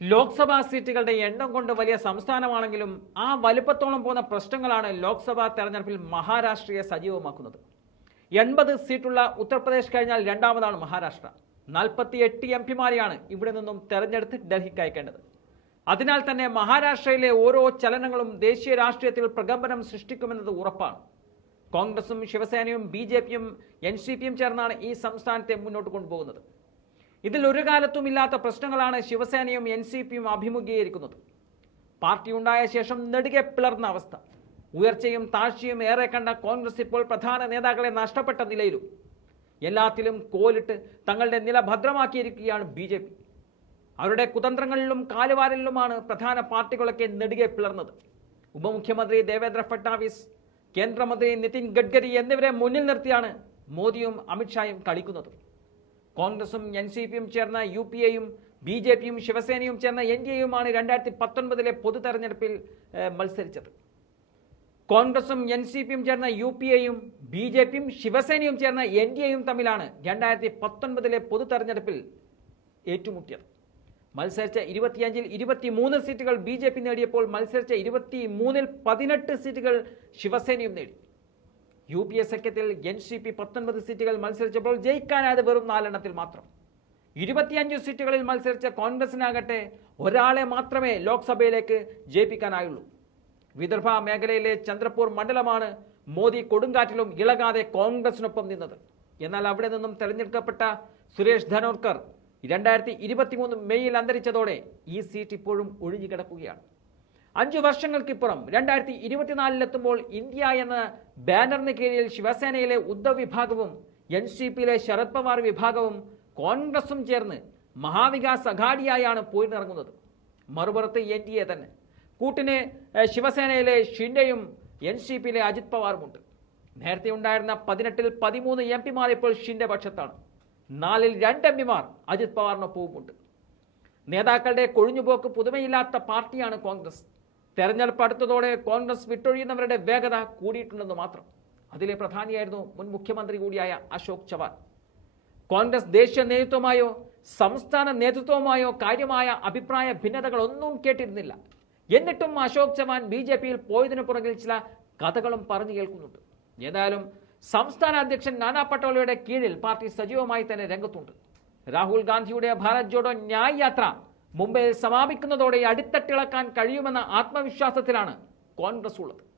ലോക്സഭാ സീറ്റുകളുടെ എണ്ണം കൊണ്ട് വലിയ സംസ്ഥാനമാണെങ്കിലും ആ വലുപ്പത്തോളം പോകുന്ന പ്രശ്നങ്ങളാണ് ലോക്സഭാ തെരഞ്ഞെടുപ്പിൽ മഹാരാഷ്ട്രയെ സജീവമാക്കുന്നത്. എൺപത് സീറ്റുള്ള ഉത്തർപ്രദേശ് കഴിഞ്ഞാൽ രണ്ടാമതാണ് മഹാരാഷ്ട്ര. നാൽപ്പത്തി എട്ട് എം പിമാരെയാണ് ഇവിടെ നിന്നും തെരഞ്ഞെടുത്ത് ഡൽഹിക്ക് അയക്കേണ്ടത്. അതിനാൽ തന്നെ മഹാരാഷ്ട്രയിലെ ഓരോ ചലനങ്ങളും ദേശീയ രാഷ്ട്രീയത്തിൽ പ്രകമ്പനം സൃഷ്ടിക്കുമെന്നത് ഉറപ്പാണ്. കോൺഗ്രസും ശിവസേനയും ബി ജെ പിയും എൻ സി പിയും ചേർന്നാണ് ഈ സംസ്ഥാനത്തെ മുന്നോട്ട് കൊണ്ടുപോകുന്നത്. ഇതിൽ ഒരു കാലത്തും ഇല്ലാത്ത പ്രശ്നങ്ങളാണ് ശിവസേനയും എൻ സി പിയും അഭിമുഖീകരിക്കുന്നത്. പാർട്ടി ഉണ്ടായ ശേഷം നെടുകെ പിളർന്ന അവസ്ഥ. ഉയർച്ചയും താഴ്ചയും ഏറെ കണ്ട കോൺഗ്രസ് ഇപ്പോൾ പ്രധാന നേതാക്കളെ നഷ്ടപ്പെട്ട നിലയിലും. എല്ലാത്തിലും കോലിട്ട് തങ്ങളുടെ നില ഭദ്രമാക്കിയിരിക്കുകയാണ് ബി ജെ പി. അവരുടെ കുതന്ത്രങ്ങളിലും കാലുവാരലിലുമാണ് പ്രധാന പാർട്ടികളൊക്കെ നെടുകെ പിളർന്നത്. ഉപമുഖ്യമന്ത്രി ദേവേന്ദ്ര ഫട്നാവിസ് കേന്ദ്രമന്ത്രി നിതിൻ ഗഡ്കരി എന്നിവരെ മുന്നിൽ നിർത്തിയാണ് മോദിയും അമിത്ഷായും കളിക്കുന്നത്. കോൺഗ്രസും എൻ സി പിയും ചേർന്ന യു പി എയും ബി ജെ പിയും ശിവസേനയും ചേർന്ന എൻ ഡി എയുമാണ് രണ്ടായിരത്തി പത്തൊൻപതിലെ പൊതു തെരഞ്ഞെടുപ്പിൽ മത്സരിച്ചത്. കോൺഗ്രസും എൻ സി പിയും ചേർന്ന യു പി എയും ബി ജെ പിയും ശിവസേനയും ചേർന്ന എൻ ഡി എയും തമ്മിലാണ് രണ്ടായിരത്തി പത്തൊൻപതിലെ പൊതു തെരഞ്ഞെടുപ്പിൽ ഏറ്റുമുട്ടിയത്. മത്സരിച്ച ഇരുപത്തിയഞ്ചിൽ ഇരുപത്തിമൂന്ന് സീറ്റുകൾ ബി ജെ പി നേടിയപ്പോൾ മത്സരിച്ച ഇരുപത്തി മൂന്നിൽ പതിനെട്ട് സീറ്റുകൾ ശിവസേനയും നേടി. യു പി എ സഖ്യത്തിൽ എൻ സി പി പത്തൊൻപത് സീറ്റുകൾ മത്സരിച്ചപ്പോൾ ജയിക്കാനായത് വെറും നാലെണ്ണത്തിൽ മാത്രം. ഇരുപത്തിയഞ്ച് സീറ്റുകളിൽ മത്സരിച്ച കോൺഗ്രസിനാകട്ടെ ഒരാളെ മാത്രമേ ലോക്സഭയിലേക്ക് ജയിപ്പിക്കാനായുള്ളൂ. വിദർഭ മേഖലയിലെ ചന്ദ്രപൂർ മണ്ഡലമാണ് മോദി കൊടുങ്കാറ്റിലും ഇളകാതെ കോൺഗ്രസിനൊപ്പം നിന്നത്. എന്നാൽ അവിടെ നിന്നും തെരഞ്ഞെടുക്കപ്പെട്ട സുരേഷ് ധനോർക്കർ രണ്ടായിരത്തി ഇരുപത്തിമൂന്ന് മെയ്യിൽ അന്തരിച്ചതോടെ ഈ സീറ്റ് ഇപ്പോഴും ഒഴിഞ്ഞു കിടക്കുകയാണ് അഞ്ചു വർഷങ്ങൾക്കിപ്പുറം രണ്ടായിരത്തി ഇരുപത്തിനാലിലെത്തുമ്പോൾ ഇന്ത്യ എന്ന ബാനറിന് കീഴിൽ ശിവസേനയിലെ ഉദ്ധവ് വിഭാഗവും എൻ സി പിയിലെ ശരത് പവാർ വിഭാഗവും കോൺഗ്രസും ചേർന്ന് മഹാവികാസ് അഘാഡിയായാണ് പോയിട്ടിറങ്ങുന്നത് മറുപുറത്ത് എൻ ഡി എ തന്നെ. കൂട്ടിന് ശിവസേനയിലെ ഷിൻഡയും എൻ സി പിയിലെ അജിത് പവാറുമുണ്ട്. നേരത്തെ ഉണ്ടായിരുന്ന പതിനെട്ടിൽ പതിമൂന്ന് എം പിമാർ ഇപ്പോൾ ഷിൻഡെ പക്ഷത്താണ്. നാലിൽ രണ്ട് എം പിമാർ അജിത് പവാറിനൊപ്പവുമുണ്ട്. നേതാക്കളുടെ കൊഴിഞ്ഞുപോക്ക് പുതുമയില്ലാത്ത പാർട്ടിയാണ് കോൺഗ്രസ്. തെരഞ്ഞെടുപ്പ് അടുത്തതോടെ കോൺഗ്രസ് വിട്ടൊഴിയുന്നവരുടെ വേഗത കൂടിയിട്ടുണ്ടെന്ന് മാത്രം. അതിലെ പ്രധാനിയായിരുന്നു മുൻ മുഖ്യമന്ത്രി കൂടിയായ അശോക് ചവാൻ. കോൺഗ്രസ് ദേശീയ നേതൃത്വമായോ സംസ്ഥാന നേതൃത്വവുമായോ കാര്യമായ അഭിപ്രായ ഭിന്നതകളൊന്നും കേട്ടിരുന്നില്ല. എന്നിട്ടും അശോക് ചവാൻ ബി ജെ പിയിൽ പോയതിനു പുറകിൽ ചില കഥകളും പറഞ്ഞു കേൾക്കുന്നുണ്ട്. ഏതായാലും സംസ്ഥാന അധ്യക്ഷൻ നാനാ പട്ടോളയുടെ കീഴിൽ പാർട്ടി സജീവമായി തന്നെ രംഗത്തുണ്ട്. രാഹുൽ ഗാന്ധിയുടെ ഭാരത് ജോഡോ ന്യായ് യാത്ര മുംബൈയിൽ സമാപിക്കുന്നതോടെ അടിത്തട്ടിളക്കാൻ കഴിയുമെന്ന ആത്മവിശ്വാസത്തിലാണ് കോൺഗ്രസ് ഉള്ളത്.